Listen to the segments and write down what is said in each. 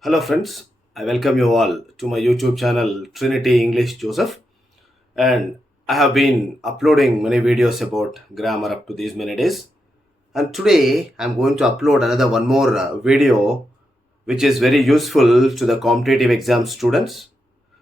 Hello, friends. I welcome you all to my YouTube channel Trinity English Joseph. And I have been uploading many videos about grammar up to these many days. And today I'm going to upload another one more video which is very useful to the competitive exam students,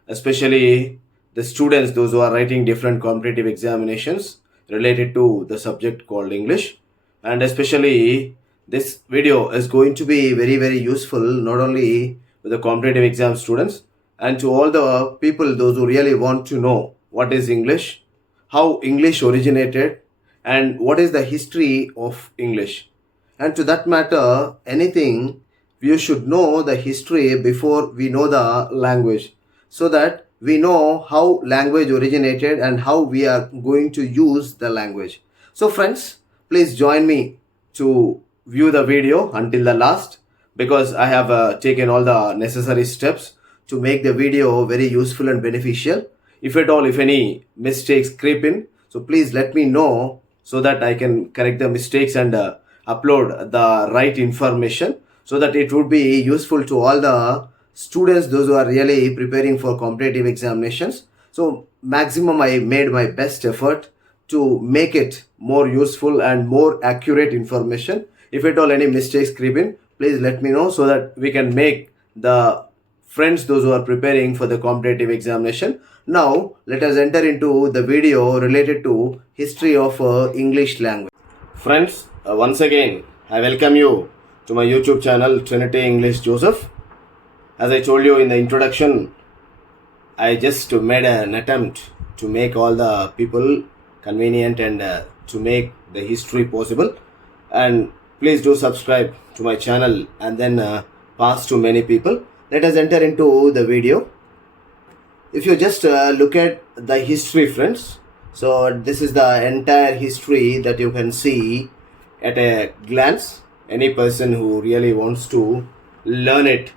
especially the students, those who are writing different competitive examinations related to the subject called English. And especially this video is going to be very useful not only to the competitive exam students and to all the people, those who really want to know what is English, how English originated, and what is the history of English. And to that matter, anything, we should know the history before we know the language, so that we know how language originated and how we are going to use the language. So friends, please join me to view the video until the last, because I have taken all the necessary steps to make the video very useful and beneficial. If at all, if any mistakes creep in, so please let me know so that I can correct the mistakes and upload the right information, so that it would be useful to all the students, those who are really preparing for competitive examinations. So maximum I made my best effort to make it more useful and more accurate information. If at all any mistakes creep in, please let me know so that we can make the friends, those who are preparing for the competitive examination. Now let us enter into the video related to history of English language. Friends, once again I welcome you to my YouTube channel Trinity English Joseph. As I told you in the introduction, I just made an attempt to make all the people convenient and to make the history possible. And please do subscribe to my channel and then pass to many people. Let us enter into the video. If you just look at the history, friends, so this is the entire history that you can see at a glance. Any person who really wants to learn it,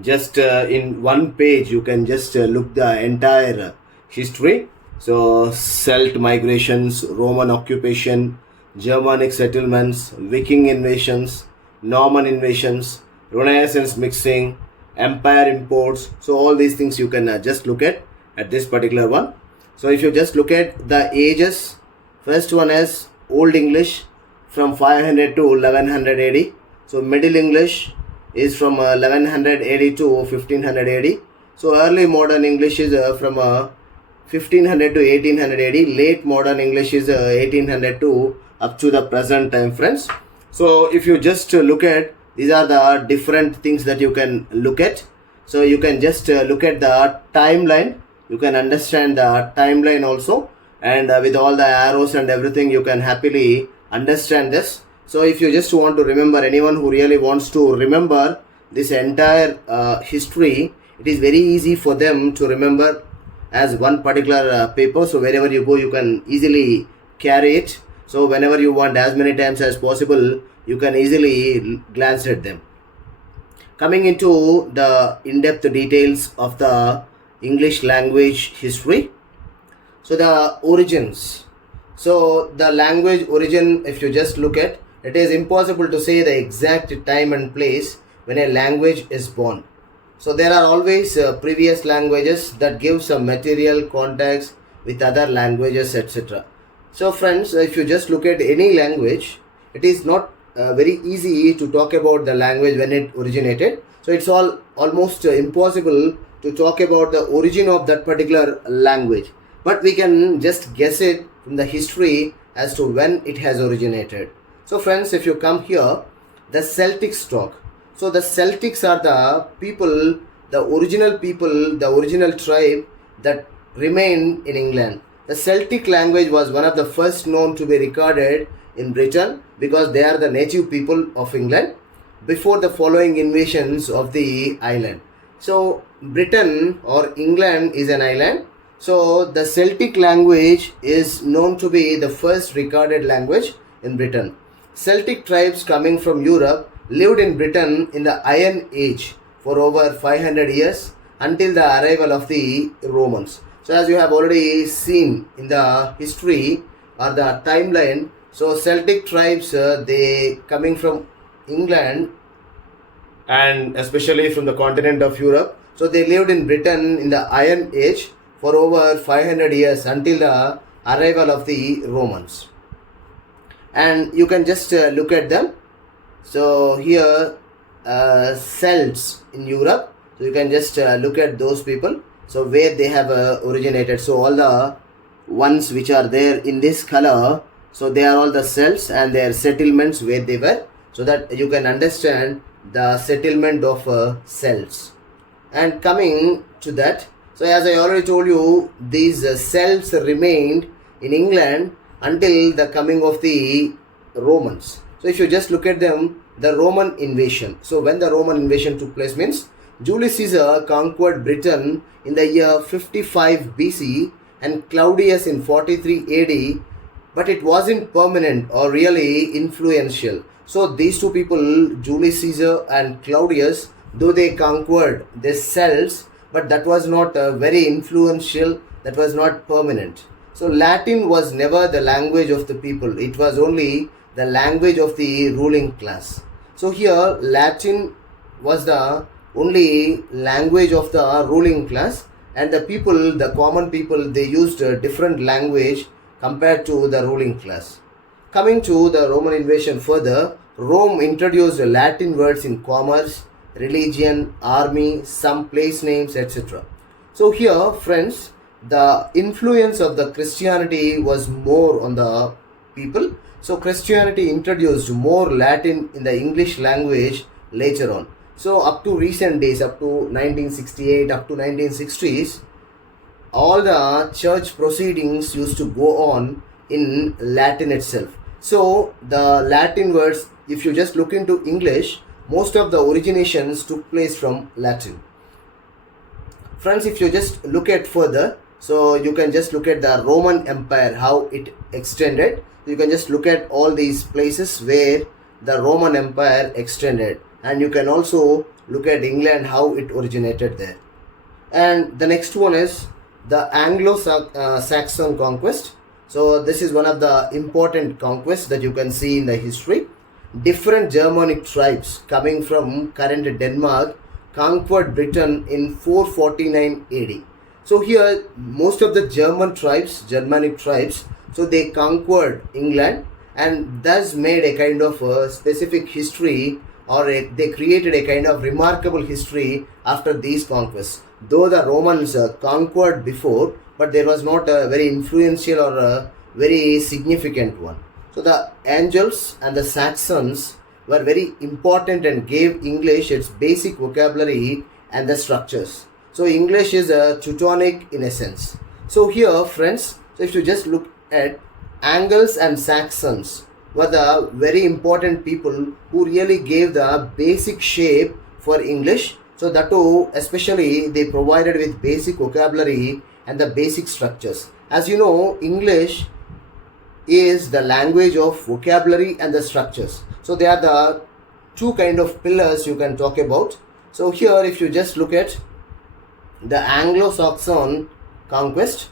just in one page you can just look the entire history. So Celt migrations, Roman occupation, Germanic settlements, Viking invasions, Norman invasions, Renaissance mixing, empire imports. So all these things you can just look at this particular one. So if you just look at the ages, first one is Old English from 500 to 1100 AD. So Middle English is from 1100 AD to 1500 AD. So early modern English is from 1500 to 1800 AD. Late modern English is 1800 to up to the present time, friends. So if you just look at, these are the different things that you can look at. So you can just look at the timeline. You can understand the timeline also, and with all the arrows and everything you can happily understand this. So if you just want to remember, anyone who really wants to remember this entire history, it is very easy for them to remember as one particular paper. So wherever you go, you can easily carry it. So whenever you want, as many times as possible, you can easily glance at them. Coming into the in-depth details of the English language history. So the origins. So the language origin, if you just look at, it is impossible to say the exact time and place when a language is born. So there are always previous languages that give some material context with other languages, etc. So friends, if you just look at any language, it is not very easy to talk about the language when it originated. So it's almost impossible to talk about the origin of that particular language. But we can just guess it from the history as to when it has originated. So friends, if you come here, the Celtics talk. So the Celtics are the people, the original tribe that remained in England. The Celtic language was one of the first known to be recorded in Britain, because they are the native people of England before the following invasions of the island. So Britain or England is an island. So the Celtic language is known to be the first recorded language in Britain. Celtic tribes coming from Europe lived in Britain in the Iron Age for over 500 years until the arrival of the Romans. So as you have already seen in the history or the timeline, so Celtic tribes, they coming from England and especially from the continent of Europe. So they lived in Britain in the Iron Age for over 500 years until the arrival of the Romans. And you can just look at them. So here, Celts in Europe. So you can just look at those people. So where they have originated. So all the ones which are there in this color, so they are all the Celts and their settlements where they were, so that you can understand the settlement of Celts. And coming to that, so as I already told you, these Celts remained in England until the coming of the Romans. So if you just look at them, the Roman invasion. So when the Roman invasion took place means Julius Caesar conquered Britain in the year 55 BC and Claudius in 43 AD, but it wasn't permanent or really influential. So these two people, Julius Caesar and Claudius, though they conquered the Celts, but that was not very influential, that was not permanent. So Latin was never the language of the people, it was only the language of the ruling class. So here Latin was the only language of the ruling class, and the people, the common people, they used a different language compared to the ruling class. Coming to the Roman invasion further, Rome introduced Latin words in commerce, religion, army, some place names, etc. So here, friends, the influence of the Christianity was more on the people. So Christianity introduced more Latin in the English language later on. So up to recent days, up to 1968, up to 1960s, all the church proceedings used to go on in Latin itself. So the Latin words, if you just look into English, most of the originations took place from Latin. Friends, if you just look at further, so you can just look at the Roman Empire, how it extended. You can just look at all these places where the Roman Empire extended, and you can also look at England, how it originated there. And the next one is the Anglo-Saxon conquest. So this is one of the important conquests that you can see in the history. Different Germanic tribes coming from current Denmark conquered Britain in 449 AD. So here most of the Germanic tribes, so they conquered England and thus made a kind of a specific history, or they created a kind of remarkable history after these conquests. Though the Romans conquered before, but there was not a very influential or a very significant one. So the Angles and the Saxons were very important and gave English its basic vocabulary and the structures. So English is a Teutonic in essence. So here, friends, so if you just look at Angles and Saxons were the very important people who really gave the basic shape for English. So that too, especially they provided with basic vocabulary and the basic structures. As you know, English is the language of vocabulary and the structures. So they are the two kind of pillars you can talk about. So here if you just look at the Anglo-Saxon conquest,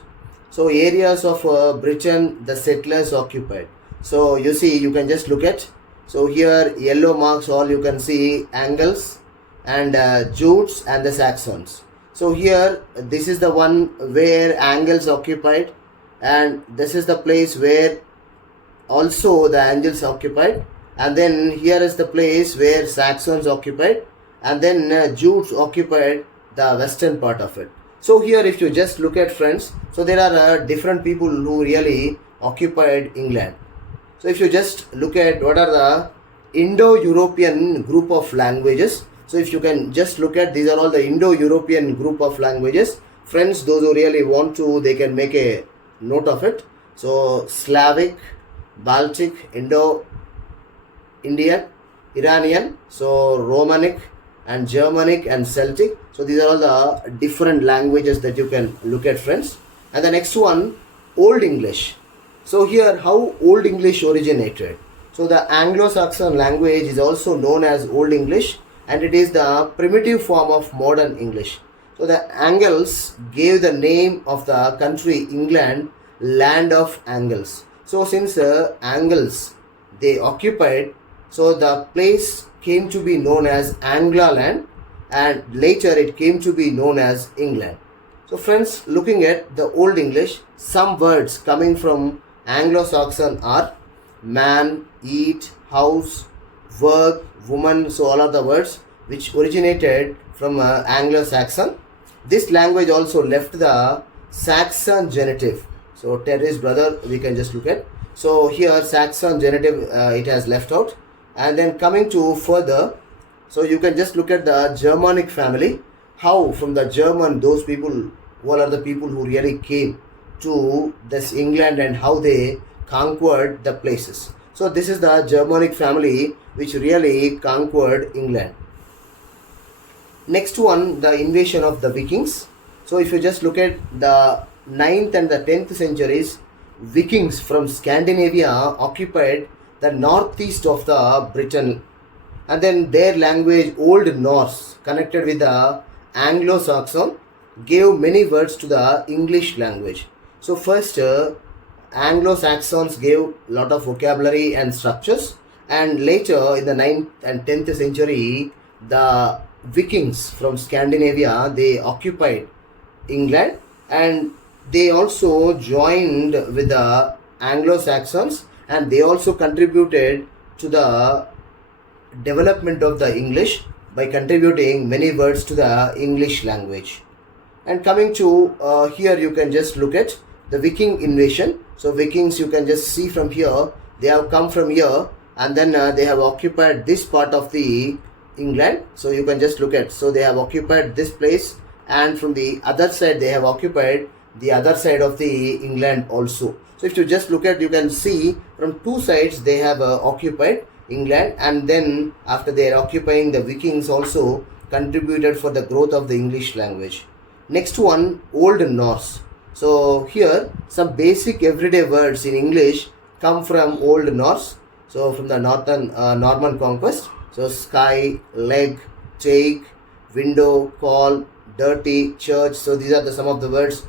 so areas of Britain the settlers occupied. So you see, you can just look at, so here yellow marks, all you can see Angles and Jutes and the Saxons. So here this is the one where Angles occupied, and this is the place where also the Angles occupied, and then here is the place where Saxons occupied, and then Jutes occupied the western part of it. So here if you just look at, friends, so there are different people who really occupied England. So if you just look at what are the Indo-European group of languages, so if you can just look at, these are all the Indo-European group of languages. Friends, those who really want to, they can make a note of it. So Slavic, Baltic, Indo-Indian, Iranian, so Romanic and Germanic and Celtic. So these are all the different languages that you can look at, friends. And the next one, Old English. So here how Old English originated. So the Anglo-Saxon language is also known as Old English, and it is the primitive form of modern English. So the Angles gave the name of the country England, land of Angles. So since Angles they occupied, so the place came to be known as Anglo-land, and later it came to be known as England. So friends, looking at the Old English, some words coming from Anglo-Saxon are man, eat, house, work, woman. So all are the words which originated from Anglo-Saxon. This language also left the Saxon genitive. So Terry's brother, we can just look at. So here Saxon genitive, it has left out. And then coming to further, so you can just look at the Germanic family. How from the German, those people, what are the people who really came to this England and how they conquered the places. So this is the Germanic family which really conquered England. Next one, the invasion of the Vikings. So if you just look at the 9th and the 10th centuries, Vikings from Scandinavia occupied the northeast of the Britain, and then their language Old Norse connected with the Anglo-Saxon gave many words to the English language. So first Anglo-Saxons gave lot of vocabulary and structures, and later in the 9th and 10th century the Vikings from Scandinavia, they occupied England, and they also joined with the Anglo-Saxons, and they also contributed to the development of the English by contributing many words to the English language. And coming to here, you can just look at the Viking invasion. So Vikings, you can just see from here, they have come from here, and then they have occupied this part of the England. So you can just look at, so they have occupied this place, and from the other side they have occupied the other side of the England also. So if you just look at, you can see from two sides they have occupied England, and then after they are occupying, the Vikings also contributed for the growth of the English language. Next one, Old Norse. So here some basic everyday words in English come from Old Norse. So from the Norman conquest. So sky, leg, take, window, call, dirty, church. So these are some of the words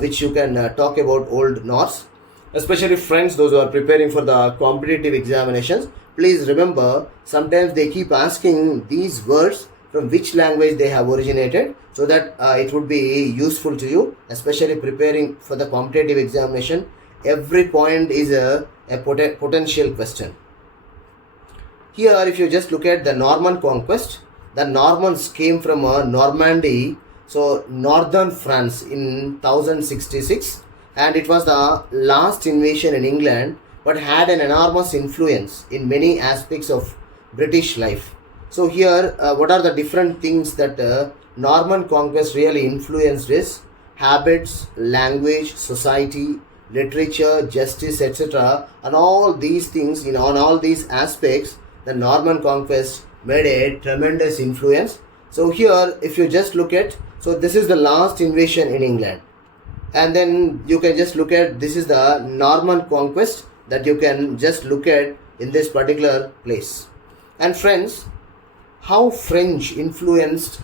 which you can talk about Old Norse. Especially friends, those who are preparing for the competitive examinations, please remember, sometimes they keep asking these words from which language they have originated, so that it would be useful to you, especially preparing for the competitive examination. Every point is a potential question. Here, if you just look at the Norman conquest, the Normans came from Normandy, so northern France in 1066, and it was the last invasion in England, but had an enormous influence in many aspects of British life. So here, what are the different things that Norman conquest really influenced is habits, language, society, literature, justice, etc. And all these things, on all these aspects, the Norman conquest made a tremendous influence. So here, if you just look at, so this is the last invasion in England. And then you can just look at, this is the Norman conquest that you can just look at in this particular place. And friends, how French influenced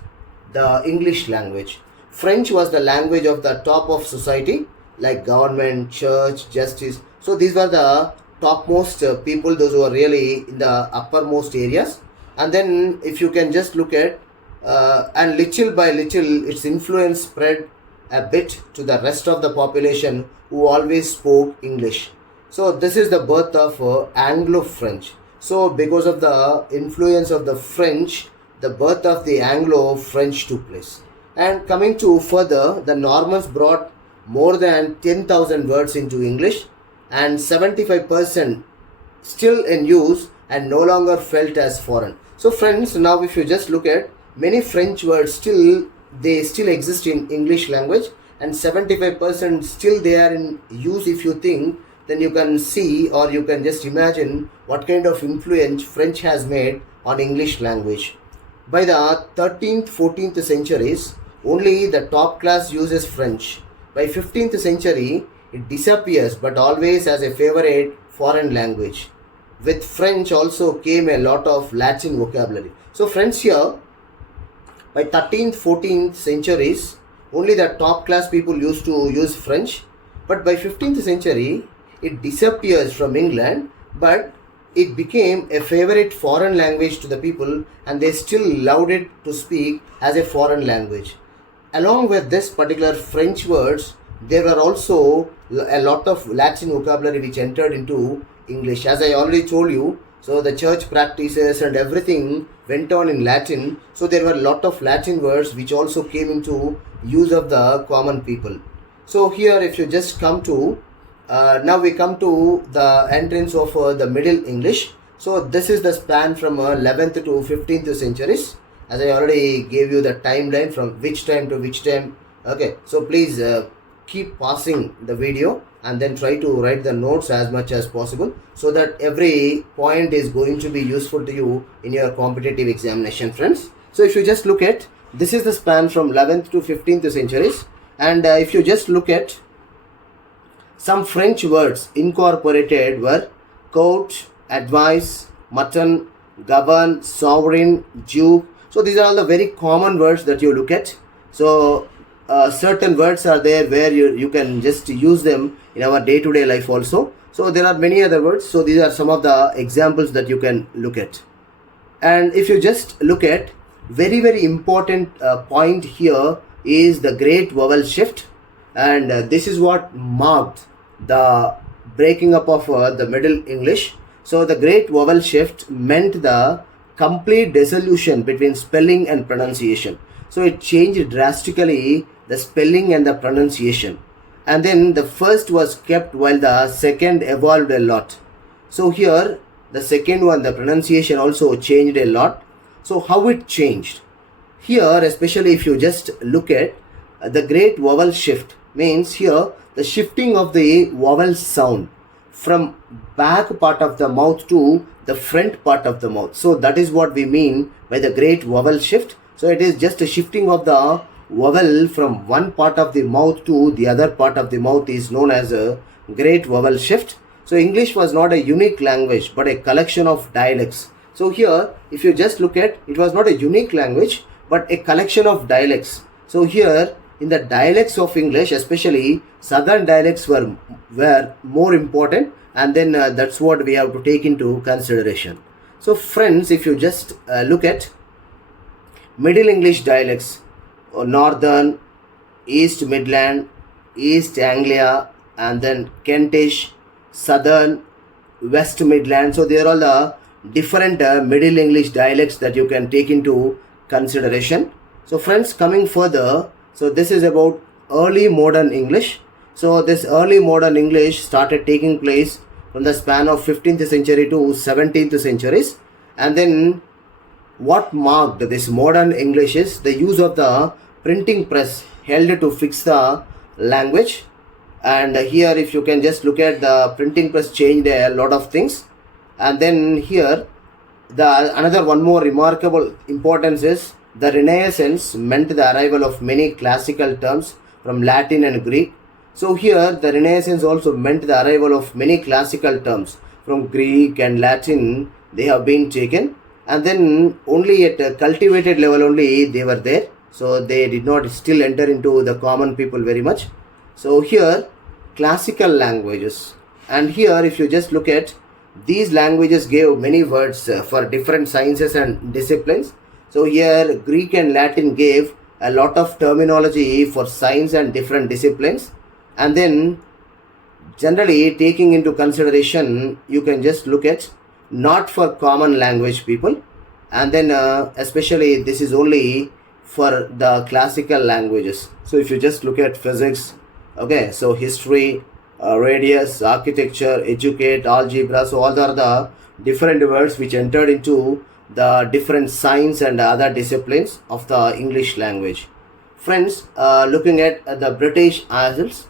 the English language. French was the language of the top of society, like government, church, justice. So these were the topmost people, those who are really in the uppermost areas. And then if you can just look at, and little by little its influence spread a bit to the rest of the population who always spoke English. So this is the birth of Anglo-French. So because of the influence of the French, the birth of the Anglo-French took place. And coming to further, the Normans brought more than 10,000 words into English, and 75% still in use and no longer felt as foreign. So friends, now if you just look at, many French words they still exist in English language, and 75% still they are in use. If you think, then you can see, or you can just imagine what kind of influence French has made on English language. By the 13th, 14th centuries, only the top class uses French. By 15th century, it disappears, but always as a favorite foreign language. With French also came a lot of Latin vocabulary. So friends, here, by 13th, 14th centuries, only the top class people used to use French. But by 15th century, it disappears from England, but it became a favorite foreign language to the people, and they still loved it to speak as a foreign language. Along with this particular French words, there were also a lot of Latin vocabulary which entered into English. As I already told you, so the church practices and everything went on in Latin. So there were a lot of Latin words which also came into use of the common people. So here, if you just come to now we come to the entrance of the Middle English. So this is the span from 11th to 15th centuries, as I already gave you the timeline from which time to which time. Okay, so please keep passing the video and then try to write the notes as much as possible, so that every point is going to be useful to you in your competitive examination, friends. So if you just look at, this is the span from 11th to 15th centuries, and if you just look at some French words incorporated were court, advice, mutton, govern, sovereign, Jew. So these are all the very common words that you look at. So certain words are there where you can just use them in our day-to-day life also. So there are many other words. So these are some of the examples that you can look at. And if you just look at, very very important point here is the great vowel shift, and this is what marked the breaking up of the Middle English. So the great vowel shift meant the complete dissolution between spelling and pronunciation. So it changed drastically the spelling and the pronunciation, and then the first was kept while the second evolved a lot. So here the second one, the pronunciation also changed a lot. So how it changed? Here, especially if you just look at the great vowel shift, means here the shifting of the vowel sound from back part of the mouth to the front part of the mouth. So that is what we mean by the great vowel shift. So it is just a shifting of the vowel from one part of the mouth to the other part of the mouth is known as a great vowel shift. So English was not a unique language but a collection of dialects. So here, if you just look at, it was not a unique language but a collection of dialects. So here, in the dialects of English, especially southern dialects were more important, and then that's what we have to take into consideration. So friends, if you just look at Middle English dialects, Northern, East Midland, East Anglia, and then Kentish, Southern, West Midland. So they are all the different Middle English dialects that you can take into consideration. So friends, coming further, so this is about early modern English. So this early modern English started taking place from the span of 15th century to 17th centuries, and then what marked this modern English is the use of the printing press held to fix the language. And here, if you can just look at, the printing press changed a lot of things. And then here, the another one more remarkable importance is the Renaissance meant the arrival of many classical terms from Latin and Greek. So here the Renaissance also meant the arrival of many classical terms from Greek and Latin. They have been taken, and then only at a cultivated level only they were there. So they did not still enter into the common people very much. So here classical languages, and here if you just look at, these languages gave many words for different sciences and disciplines. So here Greek and Latin gave a lot of terminology for science and different disciplines. And then generally taking into consideration, you can just look at not for common language people, and then especially this is only for the classical languages. So if you just look at physics, okay, so history, radius, architecture, educate, algebra, so all are the different words which entered into the different science and other disciplines of the English language. Friends, looking at the British Isles,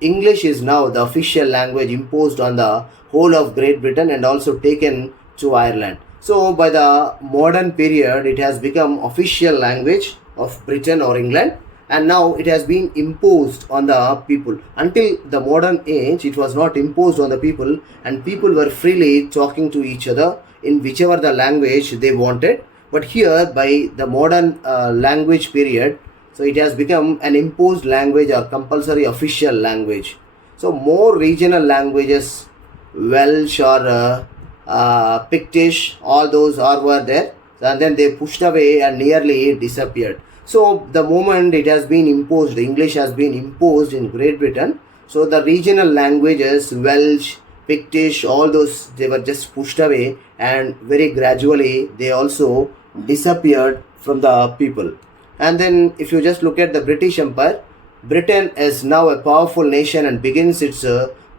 English is now the official language imposed on the whole of Great Britain and also taken to Ireland. So by the modern period, it has become official language of Britain or England, and now it has been imposed on the people. Until the modern age, it was not imposed on the people, and people were freely talking to each other in whichever the language they wanted. But here, by the modern language period, so it has become an imposed language or compulsory official language. So more regional languages, Welsh or Pictish, all those are were there, and then they pushed away and nearly disappeared. So the moment it has been imposed, English has been imposed in Great Britain. So the regional languages, Welsh, Pictish, all those, they were just pushed away, and very gradually they also disappeared from the people. And then if you just look at the British Empire, Britain is now a powerful nation and begins its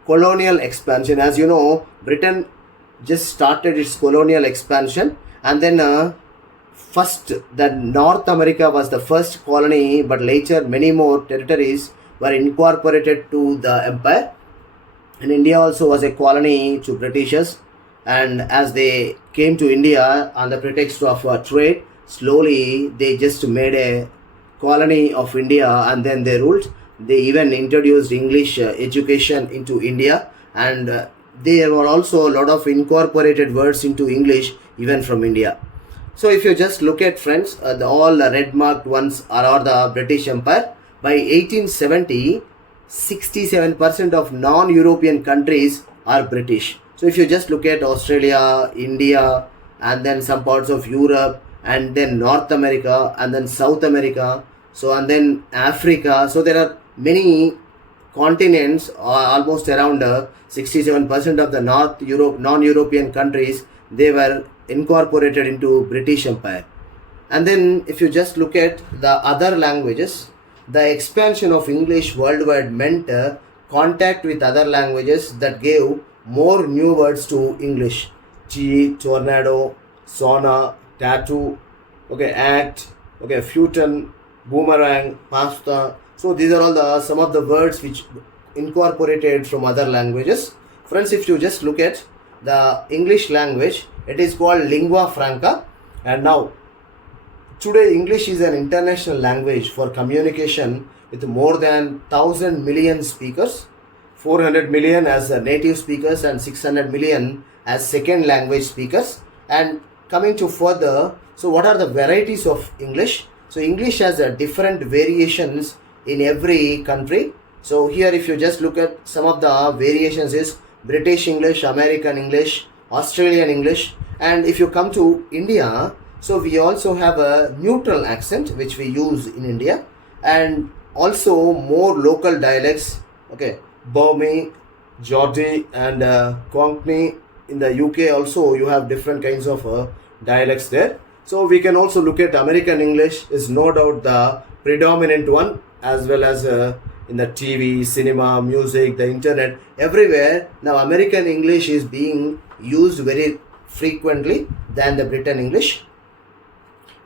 colonial expansion. As you know, Britain just started its colonial expansion, and then first the North America was the first colony, but later many more territories were incorporated to the empire, and India also was a colony to Britishers. And as they came to India on the pretext of trade, slowly they just made a colony of India, and then they ruled. They even introduced English education into India, and there were also a lot of incorporated words into English even from India. So if you just look at, friends, all the red marked ones are the British Empire. By 1870, 67% of non-European countries are British. So if you just look at Australia, India, and then some parts of Europe, and then North America, and then South America, so and then Africa. So there are many continents, almost around 67% of the North Europe non-European countries, they were incorporated into British Empire. And then if you just look at the other languages, the expansion of English worldwide meant contact with other languages that gave more new words to English. Tea, tornado, sauna, tattoo, okay, act, okay, futon, boomerang, pasta. So these are all the some of the words which incorporated from other languages. Friends, if you just look at the English language, it is called lingua franca, and now today English is an international language for communication with more than 1,000 million speakers, 400 million as native speakers and 600 million as second language speakers. And coming to further, so what are the varieties of English? So English has different variations in every country. So here if you just look at some of the variations is British English, American English, Australian English. And if you come to India, so we also have a neutral accent which we use in India, and also more local dialects, okay, Burmese, Geordie, and Cockney. In the UK also you have different kinds of dialects there. So we can also look at American English is no doubt the predominant one, as well as in the TV, cinema, music, the internet, everywhere. Now American English is being used very frequently than the Britain English.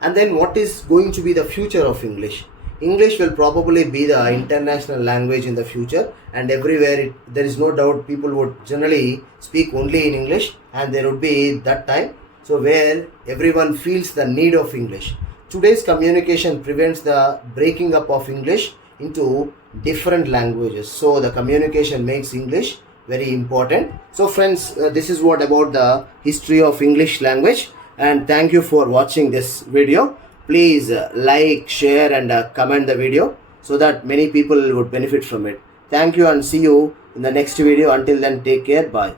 And then what is going to be the future of English? English will probably be the international language in the future, and everywhere there is no doubt people would generally speak only in English, and there would be that time so where everyone feels the need of English. Today's communication prevents the breaking up of English into different languages. So the communication makes English very important. So friends, this is what about the history of English language, and thank you for watching this video. Please like, share, and comment the video so that many people would benefit from it. Thank you, and see you in the next video. Until then, take care. Bye.